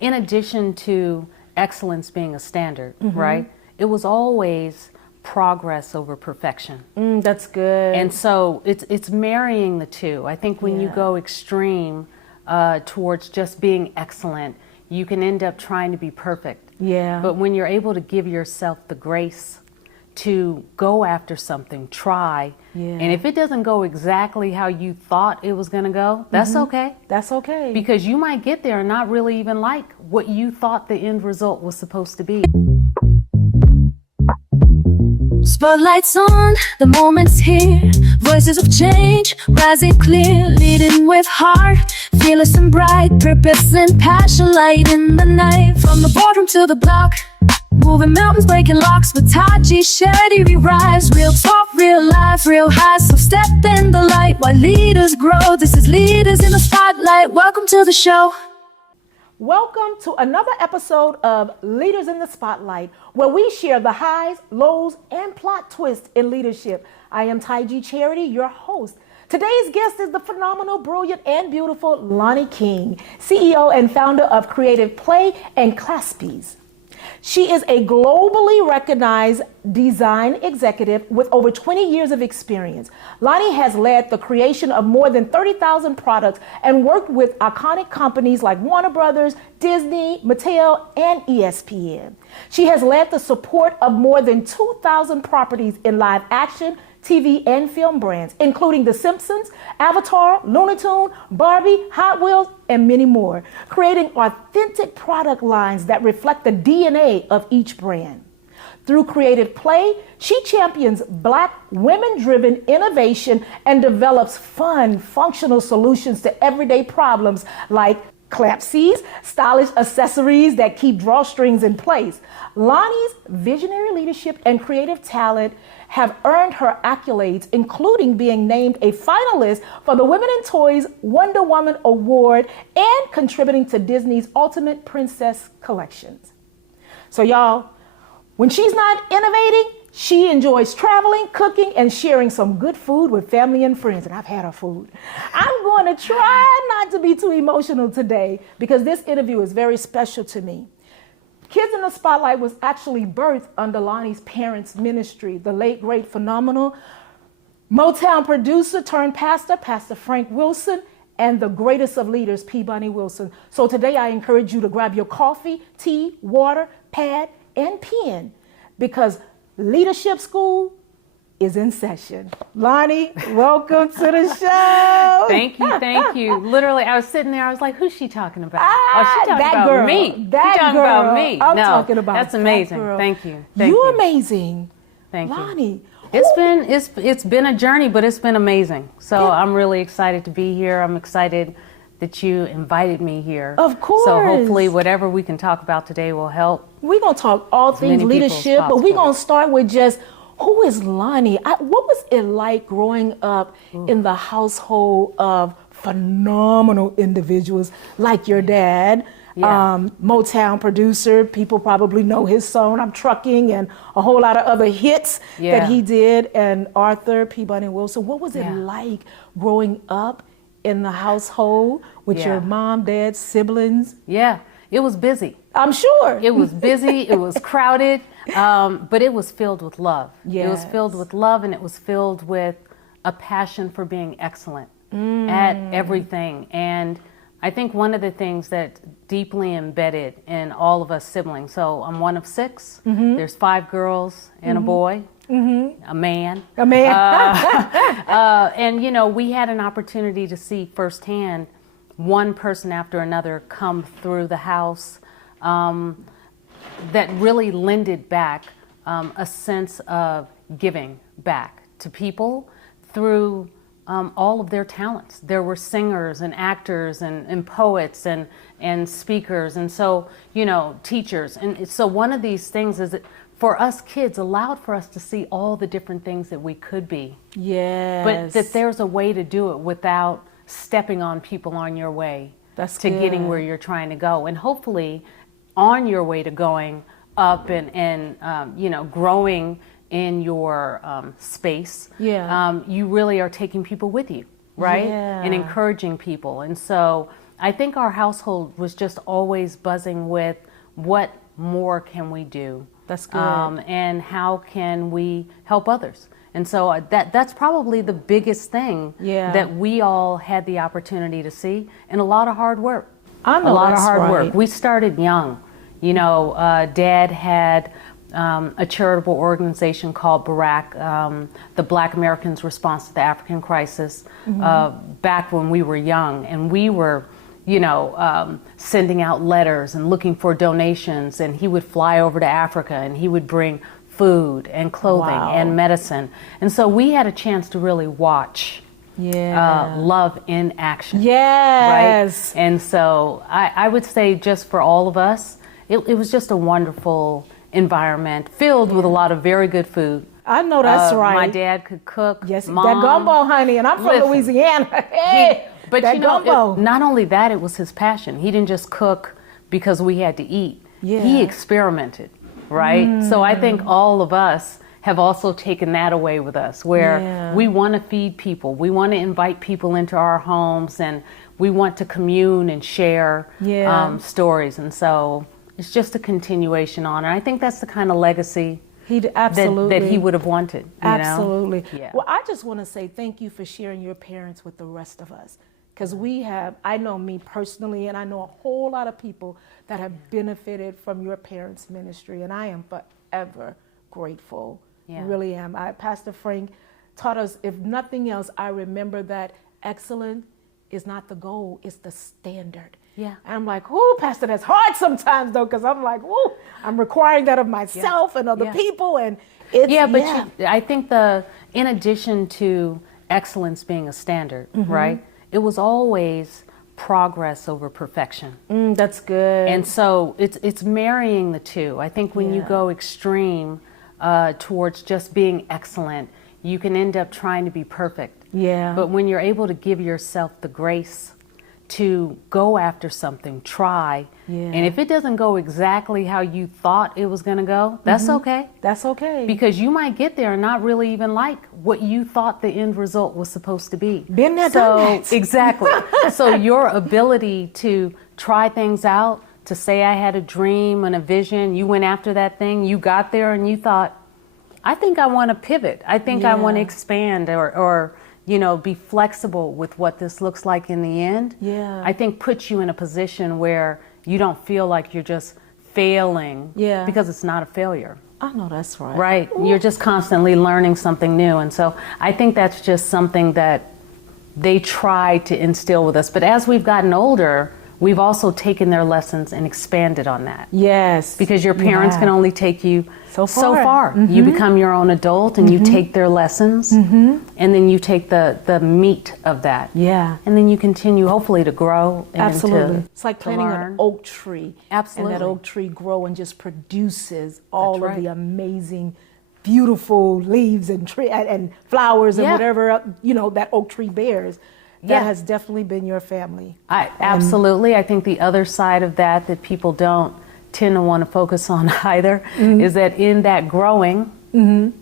in addition to excellence being a standard, right? It was always progress over perfection. That's good. And so it's marrying the two. I think when you go extreme towards just being excellent, you can end up trying to be perfect. Yeah. But when you're able to give yourself the grace to go after something, try, and if it doesn't go exactly how you thought it was going to go, that's okay. That's okay. Because you might get there and not really even like what you thought the end result was supposed to be. Spotlights on, the moment's here. Voices of change, rising clear, leading with heart, fearless and bright, purpose and passion, light in the night. From the boardroom to the block, moving mountains, breaking locks with Taji, Sherry, we rise. Real talk, real life, real highs. So step in the light while leaders grow. This is Leaders in the Spotlight. Welcome to the show. Welcome to another episode of Leaders in the Spotlight, where we share the highs, lows, and plot twists in leadership. I am Taiji Charity, your host. Today's guest is the phenomenal, brilliant, and beautiful Launi King, CEO and founder of Creative Play and Claspies. She is a globally recognized design executive with over 20 years of experience. Launi has led the creation of more than 30,000 products and worked with iconic companies like Warner Brothers, Disney, Mattel, and ESPN. She has led the support of more than 2,000 properties in live action, TV, and film brands, including The Simpsons, Avatar, Looney Tunes, Barbie, Hot Wheels, and many more, creating authentic product lines that reflect the DNA of each brand. Through Creative Play, she champions Black, women-driven innovation and develops fun, functional solutions to everyday problems like Claspies, stylish accessories that keep drawstrings in place. Launi's visionary leadership and creative talent have earned her accolades, including being named a finalist for the Women in Toys Wonder Woman Award and contributing to Disney's Ultimate Princess collections. So y'all, when she's not innovating, she enjoys traveling, cooking, and sharing some good food with family and friends. And I've had her food. I'm going to try not to be too emotional today because this interview is very special to me. Kids in the Spotlight was actually birthed under Launi's parents' ministry, the late, great, phenomenal Motown producer turned pastor, Pastor Frank Wilson, and the greatest of leaders, Peabody Wilson. So today I encourage you to grab your coffee, tea, water, pad, and pen because leadership school is in session. Launi, welcome to the show. Thank you, thank you. Literally, I was sitting there, I was like, who's she talking about? Oh, she's talking that about girl. me. That she's talking girl. about me. I'm no, talking about that's that amazing. girl. Thank you. Thank You're you. amazing. Thank you. Launi. It's been a journey, but it's been amazing. So I'm really excited to be here. I'm excited that you invited me here. Of course. So hopefully whatever we can talk about today will help. We're going to talk all things many people as leadership, but we're possible. going to start with just, who is Launi? What was it like growing up in the household of phenomenal individuals like your dad, Motown producer? People probably know his song, I'm Trucking, and a whole lot of other hits that he did, and Arthur Peabody Wilson. What was it like growing up in the household with your mom, dad, siblings? Yeah, it was busy. I'm sure. It was busy, it was crowded, but it was filled with love. Yes. It was filled with love, and it was filled with a passion for being excellent at everything. And I think one of the things that's deeply embedded in all of us siblings, so I'm one of 6, there's 5 girls and a boy, a man. A man. And you know, we had an opportunity to see firsthand one person after another come through the house that really lended back a sense of giving back to people through all of their talents. There were singers and actors and poets and speakers, and so, you know, teachers. And so one of these things is that for us kids allowed for us to see all the different things that we could be. Yes. But that there's a way to do it without stepping on people on your way to getting where you're trying to go. And hopefully on your way to going up and you know, growing in your space, you really are taking people with you, right? And encouraging people. And so I think our household was just always buzzing with what more can we do? That's good. And how can we help others? And so that's probably the biggest thing that we all had the opportunity to see, and a lot of hard work. I know, a lot that's of hard right. work. We started young. You know, Dad had a charitable organization called Barack, the Black Americans' Response to the African Crisis, back when we were young, and we were, you know, sending out letters and looking for donations, and he would fly over to Africa and he would bring food and clothing and medicine. And so we had a chance to really watch love in action. Yes. Right? And so I would say just for all of us, it was just a wonderful environment filled with a lot of very good food. I know that's right. My dad could cook. Yes, Mom, that gumbo, honey, and I'm from Louisiana. Hey, but that you know, gumbo. not only that, it was his passion. He didn't just cook because we had to eat. Yeah. He experimented, right? So I think all of us have also taken that away with us, where we want to feed people. We want to invite people into our homes, and we want to commune and share stories. And so it's just a continuation on it. I think that's the kind of legacy that he would have wanted. Absolutely. Yeah. Well, I just want to say thank you for sharing your parents with the rest of us. Because I know me personally, and I know a whole lot of people that have benefited from your parents' ministry, and I am forever grateful. Yeah. Really am. Pastor Frank taught us, if nothing else, I remember that excellence is not the goal, it's the standard. Yeah. And I'm like, ooh, Pastor, that's hard sometimes though, because I'm like, ooh, I'm requiring that of myself and other people, and it's I think in addition to excellence being a standard, right? It was always progress over perfection. That's good. And so it's marrying the two. I think when you go extreme towards just being excellent, you can end up trying to be perfect. Yeah. But when you're able to give yourself the grace to go after something, try, and if it doesn't go exactly how you thought it was going to go, that's okay. That's okay. Because you might get there and not really even like what you thought the end result was supposed to be. Been there, done that. Exactly. So your ability to try things out, to say I had a dream and a vision, you went after that thing, you got there and you thought, I think I want to pivot. I think I want to expand or you know, be flexible with what this looks like in the end. Yeah. I think puts you in a position where you don't feel like you're just failing because it's not a failure. I know that's right. Right. You're just constantly learning something new. And so I think that's just something that they try to instill with us. But as we've gotten older, we've also taken their lessons and expanded on that. Yes. Because your parents can only take you so far. Mm-hmm. You become your own adult and you take their lessons and then you take the meat of that. Yeah. And then you continue hopefully to grow. And Absolutely. To, it's like to planting learn. an oak tree. Absolutely. And that oak tree grow and just produces all That's of the right. amazing, beautiful leaves and and flowers and whatever, you know, that oak tree bears. That has definitely been your family. Absolutely. I think the other side of that people don't tend to want to focus on either is that in that growing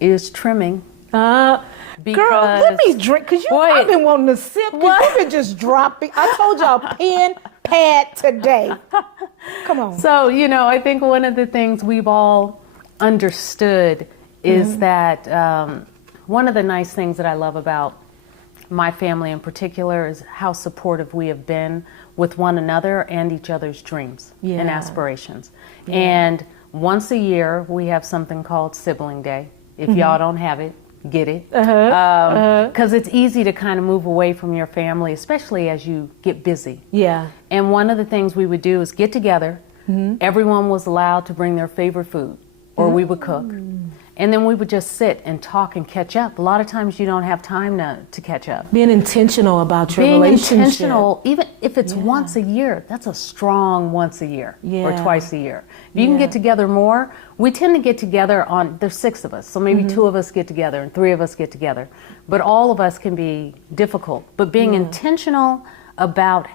is trimming. Girl, let me drink, because I've been wanting to sip, because you've been just dropping. I told y'all pen, pad today. Come on. So, you know, I think one of the things we've all understood is that one of the nice things that I love about my family in particular is how supportive we have been with one another and each other's dreams and aspirations. And once a year, we have something called Sibling Day. If y'all don't have it, get it. Because it's easy to kind of move away from your family, especially as you get busy. Yeah. And one of the things we would do is get together. Everyone was allowed to bring their favorite food, or we would cook. And then we would just sit and talk and catch up. A lot of times you don't have time to catch up. Being intentional about your relationship. Being intentional, even if it's once a year, that's a strong once a year or twice a year. If you can get together more, we tend to get together there's 6 of us, so maybe 2 of us get together and 3 of us get together. But all of us can be difficult. But being intentional about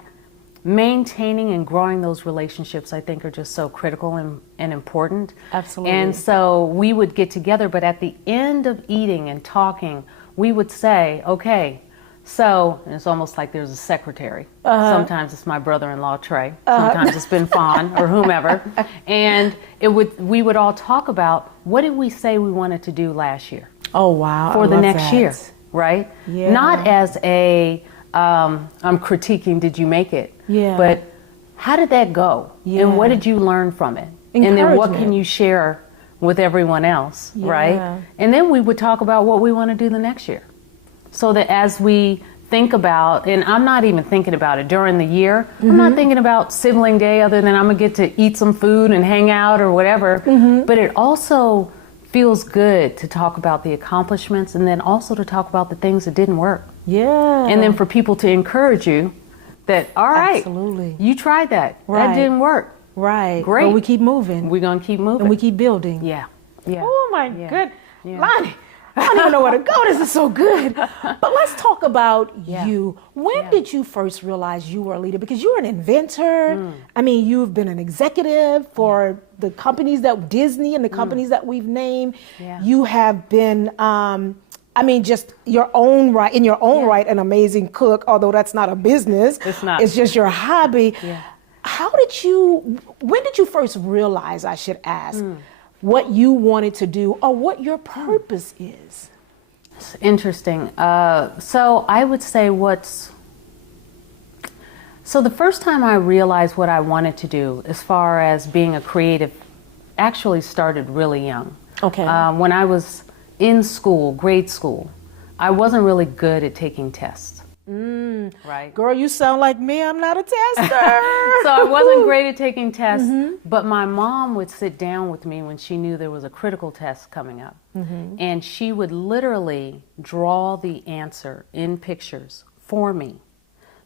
maintaining and growing those relationships, I think, are just so critical and important. Absolutely. And so we would get together, but at the end of eating and talking, we would say, okay, So it's almost like there's a secretary. Sometimes it's my brother-in-law Trey. Sometimes it's been Fawn or whomever. And we would all talk about, what did we say we wanted to do last year? Oh, wow. For the next year, right? Yeah. Not as a, I'm critiquing, did you make it? Yeah. But how did that go? Yeah. And what did you learn from it? And then what can you share with everyone else, right? And then we would talk about what we want to do the next year. So that as we think about, and I'm not even thinking about it during the year, I'm not thinking about sibling day other than I'm gonna get to eat some food and hang out or whatever, but it also feels good to talk about the accomplishments and then also to talk about the things that didn't work. Yeah. And then for people to encourage you that, all right, Absolutely. you tried that, that didn't work. Right. Great. But we keep moving. We're gonna keep moving. And we keep building. Yeah. Yeah. Oh my good. Yeah. Lonnie, I don't even know where to go. This is so good. But let's talk about you. When did you first realize you were a leader? Because you're an inventor. I mean, you've been an executive for the companies that Disney and the companies that we've named. You have been, I mean, just your own right, in your own right, an amazing cook, although that's not a business. It's not. It's just your hobby. Yeah. When did you first realize, I should ask, what you wanted to do or what your purpose is? It's interesting. So I would say so the first time I realized what I wanted to do as far as being a creative actually started really young. Okay. When I was in school, grade school, I wasn't really good at taking tests. Right. Girl, you sound like me. I'm not a tester. So I wasn't great at taking tests, but my mom would sit down with me when she knew there was a critical test coming up. And she would literally draw the answer in pictures for me.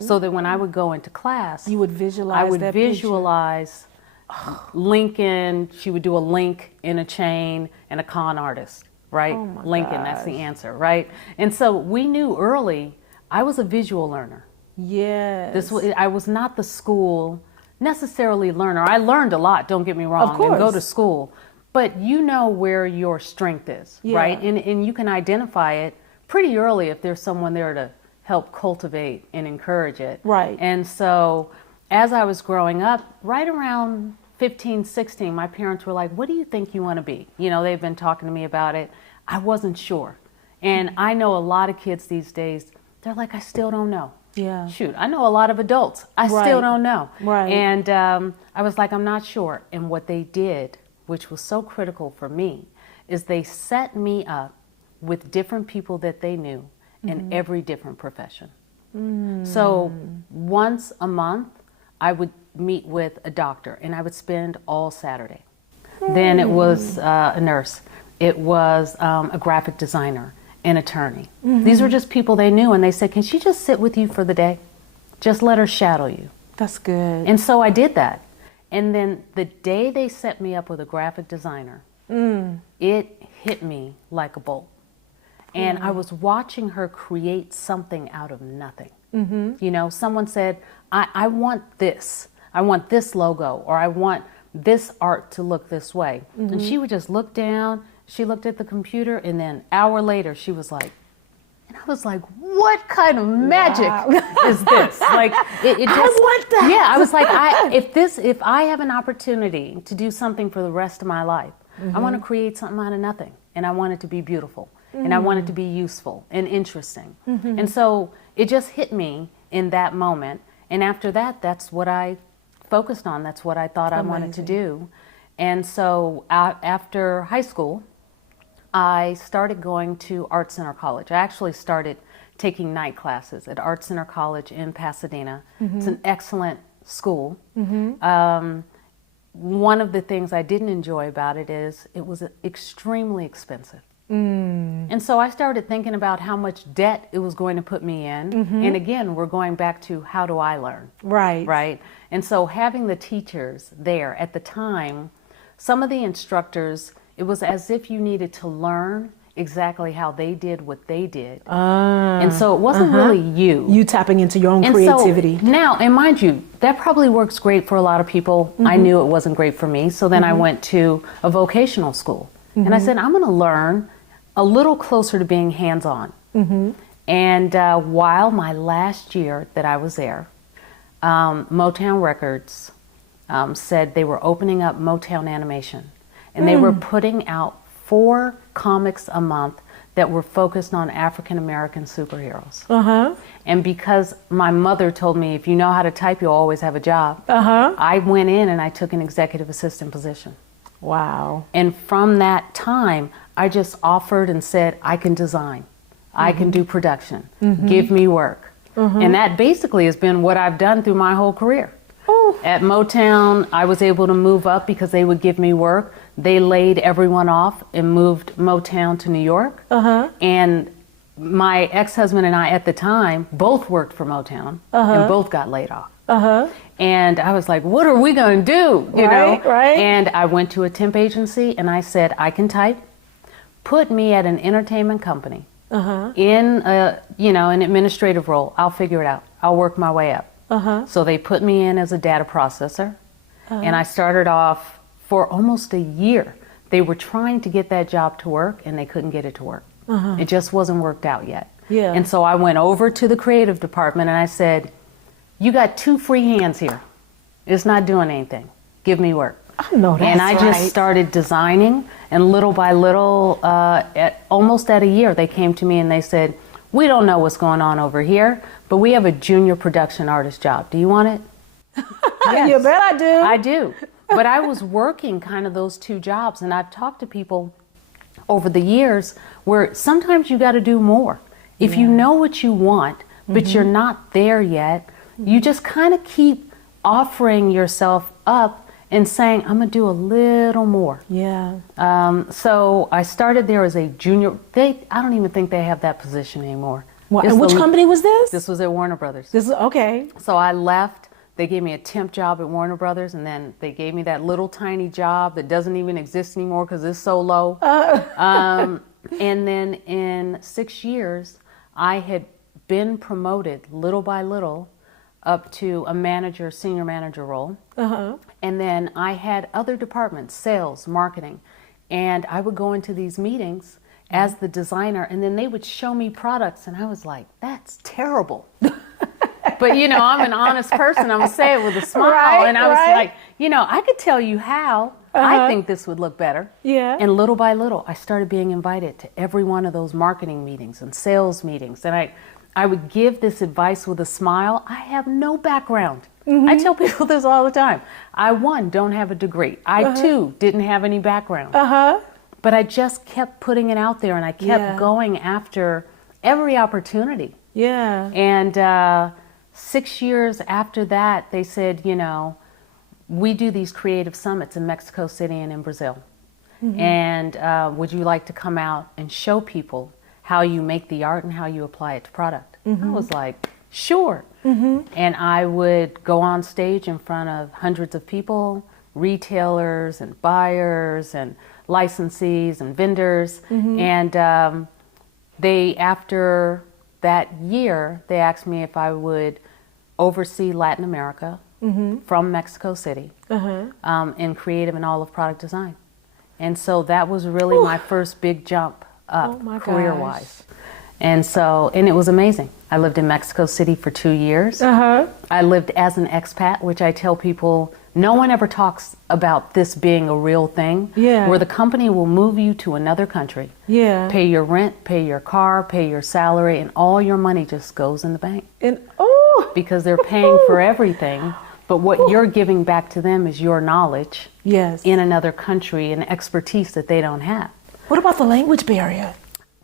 So that when I would go into class, You would visualize I would that visualize Lincoln. She would do a link in a chain and a con artist, right? Oh my Lincoln, that's the gosh. answer, right? And so we knew early I was a visual learner. Yes. I was not the school necessarily learner. I learned a lot, don't get me wrong, Of course. and go to school. But you know where your strength is, right? And you can identify it pretty early if there's someone there to help cultivate and encourage it. Right. And so as I was growing up, right around 15, 16, my parents were like, what do you think you want to be? You know, they've been talking to me about it. I wasn't sure. And I know a lot of kids these days, they're like, I still don't know. Yeah. Shoot, I know a lot of adults. I Right. still don't know. Right. And I was like, I'm not sure. And what they did, which was so critical for me, is they set me up with different people that they knew in every different profession. So once a month, I would meet with a doctor, and I would spend all Saturday. Then it was a nurse. It was a graphic designer. An attorney. These were just people they knew, and they said, can she just sit with you for the day? Just let her shadow you. That's good. And so I did that. And then the day they set me up with a graphic designer, it hit me like a bolt. And I was watching her create something out of nothing. You know, someone said, I want this. I want this logo, or I want this art to look this way. And she would just look down. She looked at the computer, and then an hour later, she was like, and I was like, what kind of magic is this? Like, it just, I want that. Yeah, I was like, if I have an opportunity to do something for the rest of my life, I want to create something out of nothing, and I want it to be beautiful, and I want it to be useful and interesting. And so it just hit me in that moment, and after that, that's what I focused on. That's what I thought I wanted to do. And so after high school, I started going to Art Center College. I actually started taking night classes at Art Center College in Pasadena. It's an excellent school. One of the things I didn't enjoy about it is it was extremely expensive. And so I started thinking about how much debt it was going to put me in. And again, we're going back to how do I learn? Right. Right. And so having the teachers there at the time, some of the instructors, it was as if you needed to learn exactly how they did what they did. And so it wasn't really you. You tapping into your own And creativity. So now, and mind you, that probably works great for a lot of people. I knew it wasn't great for me. So then I went to a vocational school. And I said, I'm going to learn a little closer to being hands-on. And while my last year that I was there, Motown Records said they were opening up Motown Animation. And they were putting out 4 comics a month that were focused on African American superheroes. And because my mother told me, if you know how to type, you'll always have a job, I went in and I took an executive assistant position. Wow. And from that time, I just offered and said, I can design, I can do production, give me work. And that basically has been what I've done through my whole career. At Motown, I was able to move up because they would give me work. They laid everyone off and moved Motown to New York. And my ex-husband and I at the time both worked for Motown and both got laid off. And I was like, what are we going to do? You know? And I went to a temp agency and I said, I can type. Put me at an entertainment company in a, an administrative role. I'll figure it out. I'll work my way up. So they put me in as a data processor, and I started off for almost a year. They were trying to get that job to work, and they couldn't get it to work. It just wasn't worked out yet. And so I went over to the creative department, and I said, you got 2 free hands here. It's not doing anything. Give me work. I know that's And I just started designing, and little by little, almost at a year, they came to me and they said, we don't know what's going on over here, but we have a junior production artist job. Do you want it? Yes. You bet I do. I do. But I was working kind of those 2 jobs, and I've talked to people over the years where sometimes you got to do more. If you know what you want, but you're not there yet, you just kind of keep offering yourself up and saying, I'm going to do a little more. So I started there as a junior. I don't even think they have that position anymore. And which company was this? This was at Warner Brothers. This is okay. So I left. They gave me a temp job at Warner Brothers, and then they gave me that little tiny job that doesn't even exist anymore because it's so low. And then in 6 years, I had been promoted little by little up to a manager, senior manager role. And then I had other departments, sales, marketing, and I would go into these meetings as the designer, and then they would show me products, and I was like, that's terrible. But I'm an honest person. I'm gonna say it with a smile. And I was like, I could tell you how I think this would look better. And little by little, I started being invited to every one of those marketing meetings and sales meetings, and I would give this advice with a smile. I have no background. I tell people this all the time. I, 1, don't have a degree. I, 2, didn't have any background. But I just kept putting it out there, and I kept going after every opportunity. And 6 years after that, they said, we do these creative summits in Mexico City and in Brazil. And would you like to come out and show people how you make the art and how you apply it to product? I was like, sure. And I would go on stage in front of hundreds of people, retailers and buyers and licensees and vendors. And after that year, they asked me if I would oversee Latin America from Mexico City in creative and olive product design. And so that was really my first big jump up career-wise. And it was amazing. I lived in Mexico City for 2 years. I lived as an expat, which I tell people, no one ever talks about this being a real thing, where the company will move you to another country, pay your rent, pay your car, pay your salary, and all your money just goes in the bank. Because they're paying for everything, but what you're giving back to them is your knowledge in another country and expertise that they don't have. What about the language barrier?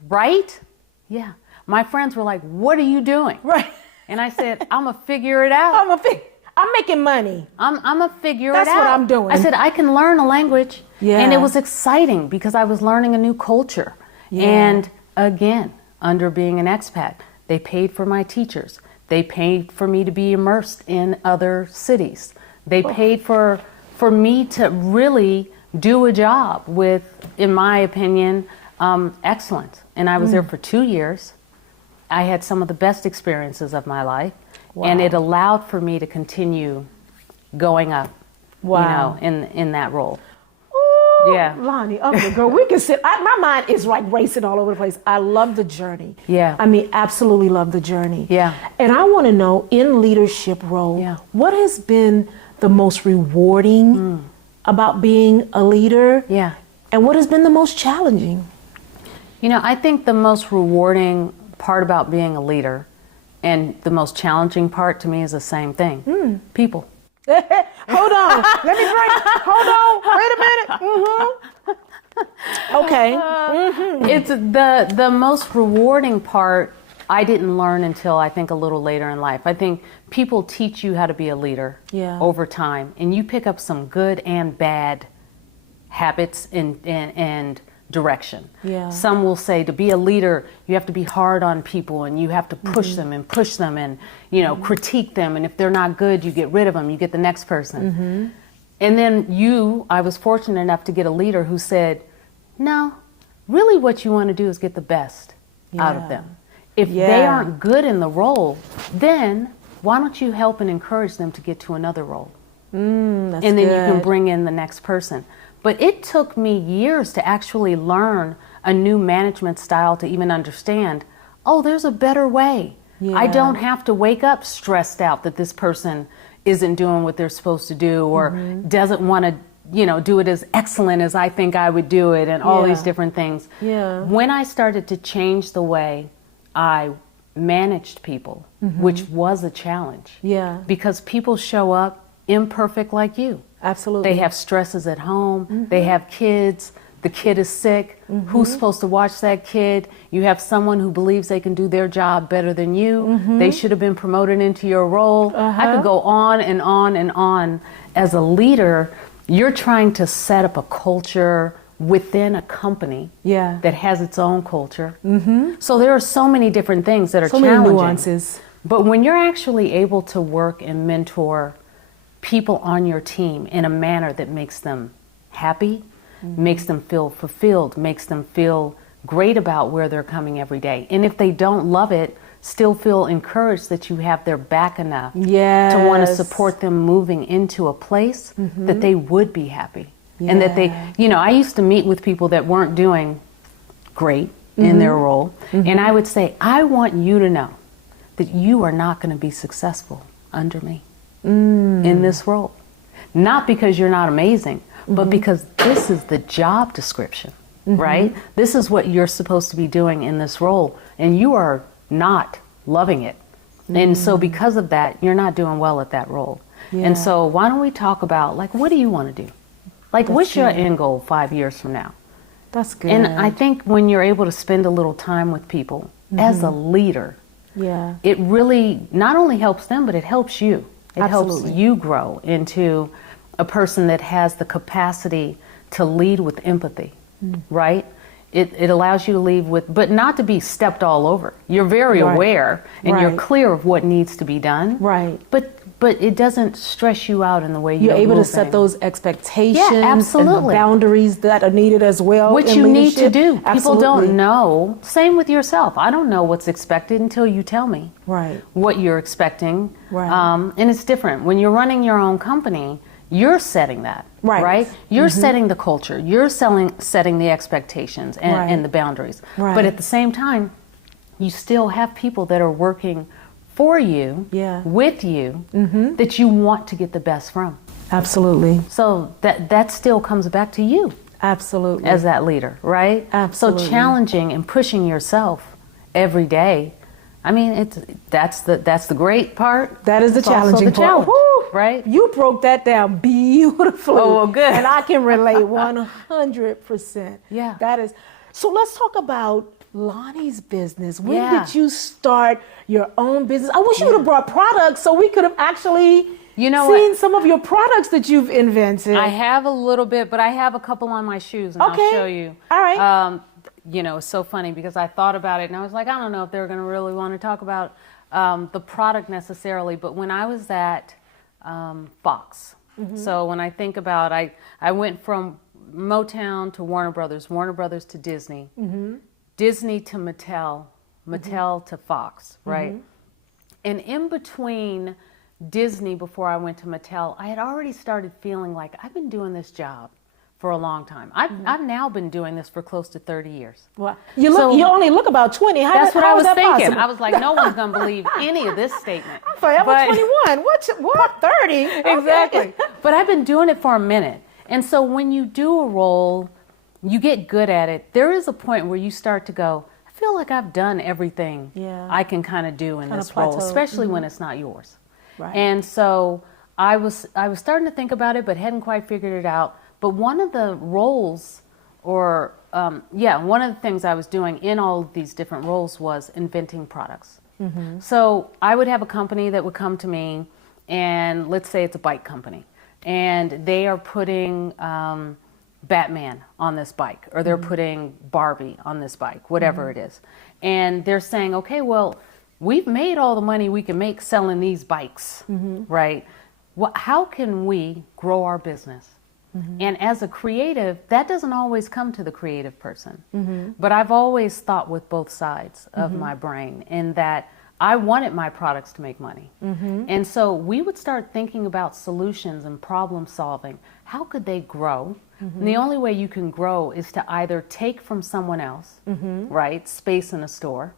Right? Yeah. My friends were like, what are you doing? And I said, I'm going to figure it out. I'm making money. I'm going to figure it out. That's what I'm doing. I said, I can learn a language. And it was exciting because I was learning a new culture. And again, under being an expat, they paid for my teachers. They paid for me to be immersed in other cities. They paid for me to really do a job with, in my opinion, excellence. And I was there for 2 years. I had some of the best experiences of my life. And it allowed for me to continue going up, in that role. Yeah. Launi, okay, girl, we can sit. My mind is like racing all over the place. I love the journey. Yeah. I mean, absolutely love the journey. Yeah. And I want to know, in leadership role, Yeah. what has been the most rewarding about being a leader? Yeah. And what has been the most challenging? You know, I think the most rewarding part about being a leader and the most challenging part to me is the same thing. People. Hold on. Let me break. Hold on. Wait a minute. Okay. It's the most rewarding part I didn't learn until I think a little later in life. I think people teach you how to be a leader over time, and you pick up some good and bad habits and direction. Yeah. Some will say to be a leader, you have to be hard on people and you have to push them and you know, critique them. And if they're not good, you get rid of them. You get the next person. And then I was fortunate enough to get a leader who said, no, really what you want to do is get the best out of them. If they aren't good in the role, then why don't you help and encourage them to get to another role? That's And then you can good. bring in the next person. But it took me years to actually learn a new management style to even understand, oh, there's a better way. I don't have to wake up stressed out that this person isn't doing what they're supposed to do or doesn't want to, you know, do it as excellent as I think I would do it and all these different things. When I started to change the way I managed people, which was a challenge. Because people show up imperfect like you. Absolutely. They have stresses at home. They have kids. The kid is sick. Who's supposed to watch that kid? You have someone who believes they can do their job better than you. They should have been promoted into your role. I could go on and on and on. As a leader, you're trying to set up a culture within a company that has its own culture. So there are so many different things that are challenging. Many nuances. But when you're actually able to work and mentor people on your team in a manner that makes them happy, makes them feel fulfilled, makes them feel great about where they're coming every day. And if they don't love it, still feel encouraged that you have their back enough to want to support them moving into a place that they would be happy. And that they, you know, I used to meet with people that weren't doing great in their role. And I would say, I want you to know that you are not going to be successful under me in this role. Not because you're not amazing, but because this is the job description, right? This is what you're supposed to be doing in this role, and you are not loving it. And so because of that, you're not doing well at that role. And so why don't we talk about, like, what do you want to do? Like, what's your end goal 5 years from now? That's good. And I think when you're able to spend a little time with people as a leader, it really not only helps them, but it helps you. It helps you grow into a person that has the capacity to lead with empathy, right? It allows you to lead with, but not to be stepped all over. You're very aware and you're clear of what needs to be done. But it doesn't stress you out in the way you're able to set those expectations and the boundaries that are needed as well. Which you need to do. People don't know. Same with yourself. I don't know what's expected until you tell me what you're expecting. And it's different. When you're running your own company, you're setting that, right? You're setting the culture. You're setting the expectations and the boundaries. But at the same time, you still have people that are working for you, with you, that you want to get the best from. Absolutely. So that still comes back to you. Absolutely. As that leader, right? Absolutely. So challenging and pushing yourself every day. I mean, that's the great part. That is the challenging part. Right? You broke that down beautifully. Oh, well, good. And I can relate 100%. Yeah. That is. So let's talk about Launi's business. When did you start your own business? I wish you would have brought products so we could have actually seen some of your products that you've invented. I have a little bit, but I have a couple on my shoes, and I'll show you. All right. You know, it's so funny because I thought about it, and I was like, I don't know if they're going to really want to talk about the product necessarily, but when I was at Fox, so when I think about, I went from Motown to Warner Brothers to Disney, Disney to Mattel, Mattel to Fox, right? And in between Disney, before I went to Mattel, I had already started feeling like I've been doing this job for a long time. I've now been doing this for close to 30 years. Well, you only look about 20. That's what I was thinking. Possible? I was like, no one's going to believe any of this statement. I'm forever 21. What? 30? Exactly. Okay. But I've been doing it for a minute. And so when you do a role, you get good at it. There is a point where you start to go, I feel like I've done everything I can kind of do in this role, especially when it's not yours. Right. And so I was starting to think about it, but hadn't quite figured it out. But one of the roles, one of the things I was doing in all of these different roles was inventing products. So I would have a company that would come to me, and let's say it's a bike company, and they are putting Batman on this bike, or they're putting Barbie on this bike, whatever it is. And they're saying, okay, well, we've made all the money we can make selling these bikes, right? Well, how can we grow our business? And as a creative, that doesn't always come to the creative person. But I've always thought with both sides of my brain, in that I wanted my products to make money. And so we would start thinking about solutions and problem solving. How could they grow? And the only way you can grow is to either take from someone else, right, space in a store,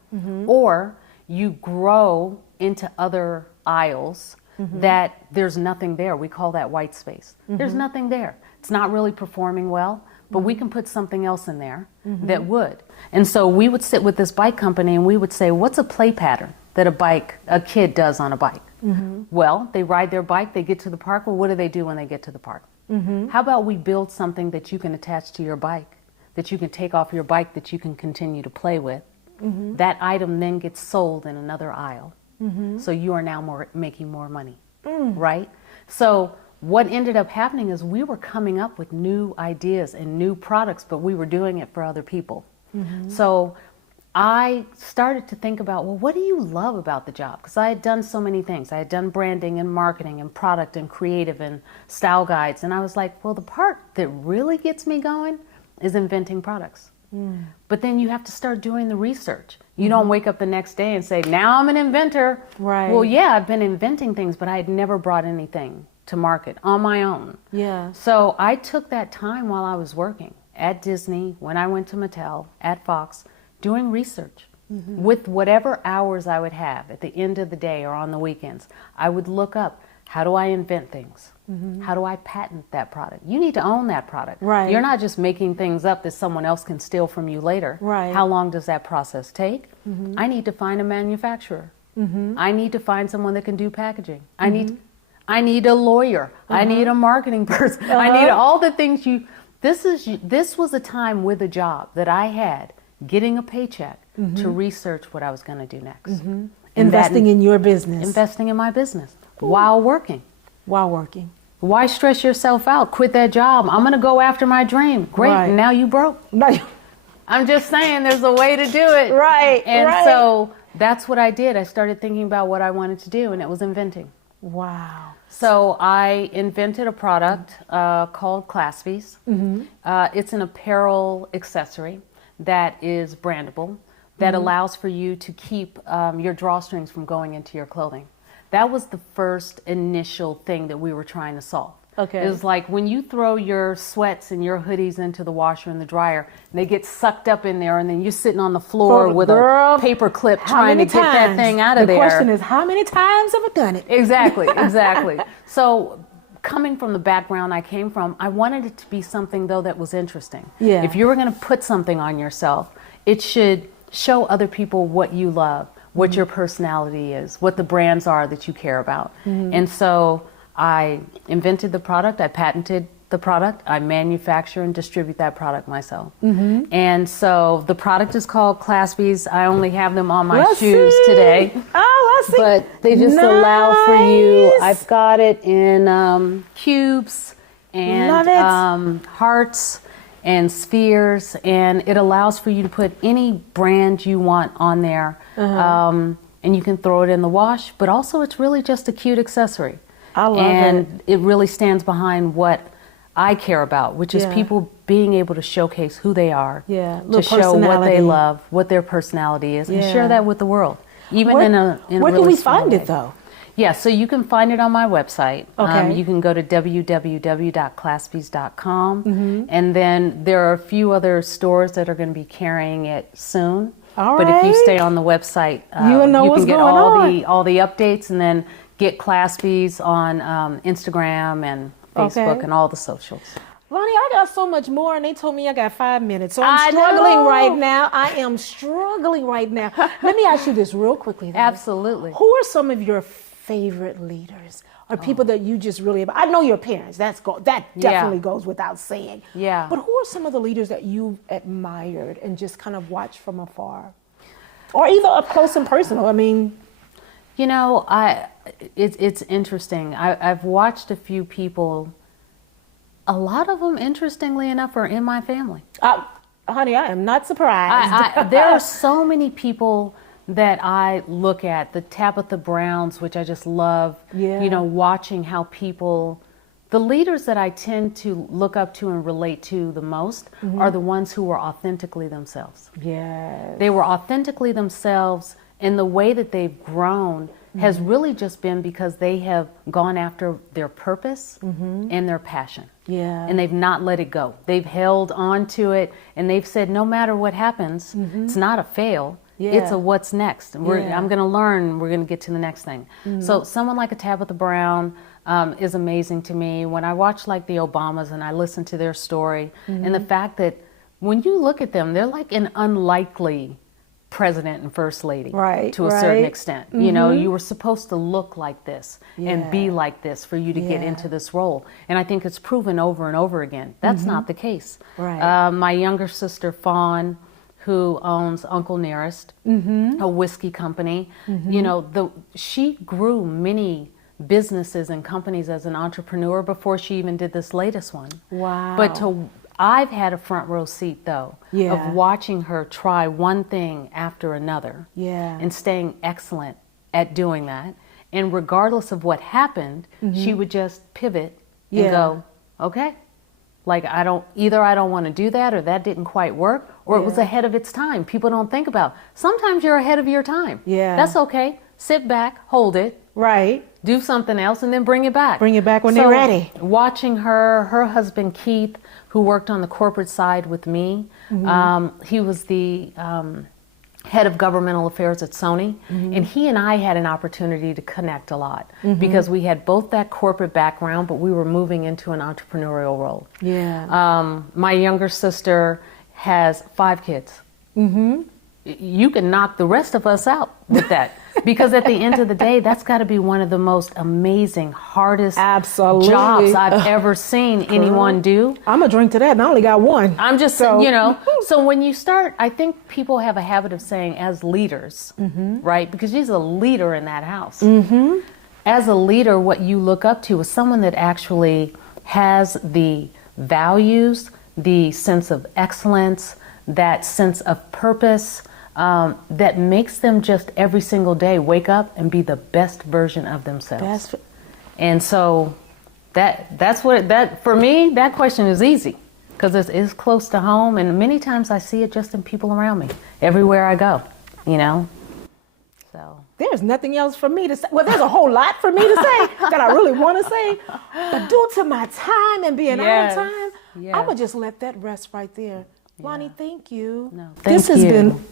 or you grow into other aisles that there's nothing there. We call that white space. There's nothing there. It's not really performing well, but we can put something else in there that would. And so we would sit with this bike company and we would say, what's a play pattern that a kid does on a bike? Well, they ride their bike, they get to the park. Well, what do they do when they get to the park? How about we build something that you can attach to your bike, that you can take off your bike, that you can continue to play with? That item then gets sold in another aisle. So you are now making more money, right? So what ended up happening is we were coming up with new ideas and new products, but we were doing it for other people. So I started to think about, well, what do you love about the job? Because I had done so many things. I had done branding and marketing and product and creative and style guides. And I was like, well, the part that really gets me going is inventing products. But then you have to start doing the research. You don't wake up the next day and say, now I'm an inventor. Right. Well, yeah, I've been inventing things, but I had never brought anything to market on my own. Yeah. So I took that time while I was working at Disney, when I went to Mattel, at Fox, doing research. With whatever hours I would have at the end of the day or on the weekends, I would look up, how do I invent things? How do I patent that product? You need to own that product. Right. You're not just making things up that someone else can steal from you later. Right. How long does that process take? I need to find a manufacturer. I need to find someone that can do packaging. I need a lawyer. I need a marketing person. I need all the things this was a time with a job that I had, getting a paycheck to research what I was going to do next. Investing in your business. Investing in my business while working. While working. Why stress yourself out? Quit that job. I'm going to go after my dream. Great. Right. And now you broke. No. I'm just saying there's a way to do it. Right. And right. so that's what I did. I started thinking about what I wanted to do, and it was inventing. Wow. So I invented a product called Claspies. It's an apparel accessory that is brandable, that allows for you to keep your drawstrings from going into your clothing. That was the first initial thing that we were trying to solve. Okay. It was like when you throw your sweats and your hoodies into the washer and the dryer, and they get sucked up in there, and then you're sitting on the floor with a paper clip trying to get that thing out of there. The question is, how many times have I done it? Exactly, exactly. So coming from the background I came from, I wanted it to be something, though, that was interesting. Yeah. If you were going to put something on yourself, it should show other people what you love, what your personality is, what the brands are that you care about. And so I invented the product, I patented the product, I manufacture and distribute that product myself. And so the product is called Claspies. I only have them on my shoes today. Oh, let's see. But they just allow for you. I've got it in cubes and hearts and spheres, and it allows for you to put any brand you want on there. And you can throw it in the wash, but also it's really just a cute accessory. I love and it really stands behind what I care about, which is people being able to showcase who they are, to show what they love, what their personality is, and share that with the world. Even in a where really can we small find way. it though? Yeah, so you can find it on my website. Okay. You can go to www.claspees.com, and then there are a few other stores that are going to be carrying it soon. All But if you right. stay on the website, You'll know you what's can get going all the updates, and then get Claspies on Instagram and Facebook Okay. and all the socials. Lonnie, I got so much more, and they told me I got 5 minutes. So I'm I struggling know. right now. I am struggling right now. Let me ask you this real quickly. Then. Absolutely. Who are some of your favorite leaders or people that you just really, I know your parents, that definitely goes without saying. Yeah. But who are some of the leaders that you've admired and just kind of watched from afar? Or either up close and personal, I mean. You know, it's interesting. I've watched a few people. A lot of them, interestingly enough, are in my family. Honey, I am not surprised. There are so many people that I look at, the Tabitha Browns, which I just love, Yeah. you know, watching how people, the leaders that I tend to look up to and relate to the most are the ones who were authentically themselves. Yes. They were authentically themselves, and the way that they've grown has really just been because they have gone after their purpose and their passion. Yeah. And they've not let it go. They've held on to it, and they've said, no matter what happens, it's not a fail. It's Yeah. a what's next. Yeah. I'm going to learn. We're going to get to the next thing. So someone like a Tabitha Brown is amazing to me. When I watch like the Obamas and I listen to their story, and the fact that when you look at them, they're like an unlikely president and first lady, Right, to a certain right. extent. You know, you were supposed to look like this and be Yeah. like this for you to get Yeah. into this role. And I think it's proven over and over again. That's not the case. Right. My younger sister, Fawn, who owns Uncle Nearest, a whiskey company, you know, she grew many businesses and companies as an entrepreneur before she even did this latest one. Wow. But I've had a front row seat though Yeah. of watching her try one thing after another Yeah. and staying excellent at doing that. And regardless of what happened, she would just pivot and Yeah. go, okay, like I don't want to do that, or that didn't quite work, or it was Yeah. ahead of its time. People don't think about, sometimes you're ahead of your time. Yeah. That's okay. Sit back, hold it, Right. do something else, and then bring it back. Bring it back when they're ready. Watching her husband Keith, who worked on the corporate side with me, he was the head of governmental affairs at Sony, and he and I had an opportunity to connect a lot because we had both that corporate background, but we were moving into an entrepreneurial role. Yeah. My younger sister has 5 kids. You can knock the rest of us out with that. Because at the end of the day, that's got to be one of the most amazing, hardest Absolutely. jobs I've ever seen anyone do. I'm going to drink to that, and I only got one. I'm just, So- you know, so when you start, I think people have a habit of saying as leaders, right? Because she's a leader in that house. As a leader, what you look up to is someone that actually has the values, the sense of excellence, that sense of purpose, that makes them just every single day wake up and be the best version of themselves. And so that's for me, that question is easy because it's close to home, and many times I see it just in people around me everywhere I go, you know. So There's nothing else for me to say. Well, there's a whole lot for me to say that I really want to say, but due to my time and being out of time, I'm going to just let that rest right there. Lonnie, thank you. No, this thank has you. been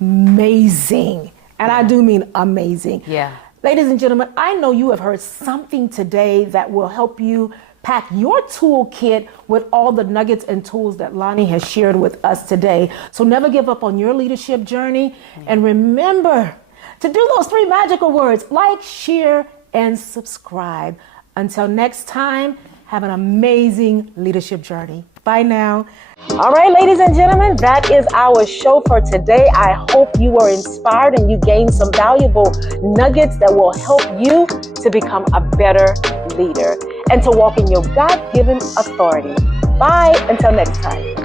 amazing, and I do mean amazing. Yeah. Ladies and gentlemen, I know you have heard something today that will help you pack your toolkit with all the nuggets and tools that Lonnie has shared with us today. So never give up on your leadership journey, and remember to do those 3 magical words: like, share, and subscribe. Until next time, have an amazing leadership journey. Bye now. All right, ladies and gentlemen, that is our show for today. I hope you were inspired and you gained some valuable nuggets that will help you to become a better leader and to walk in your God-given authority. Bye until next time.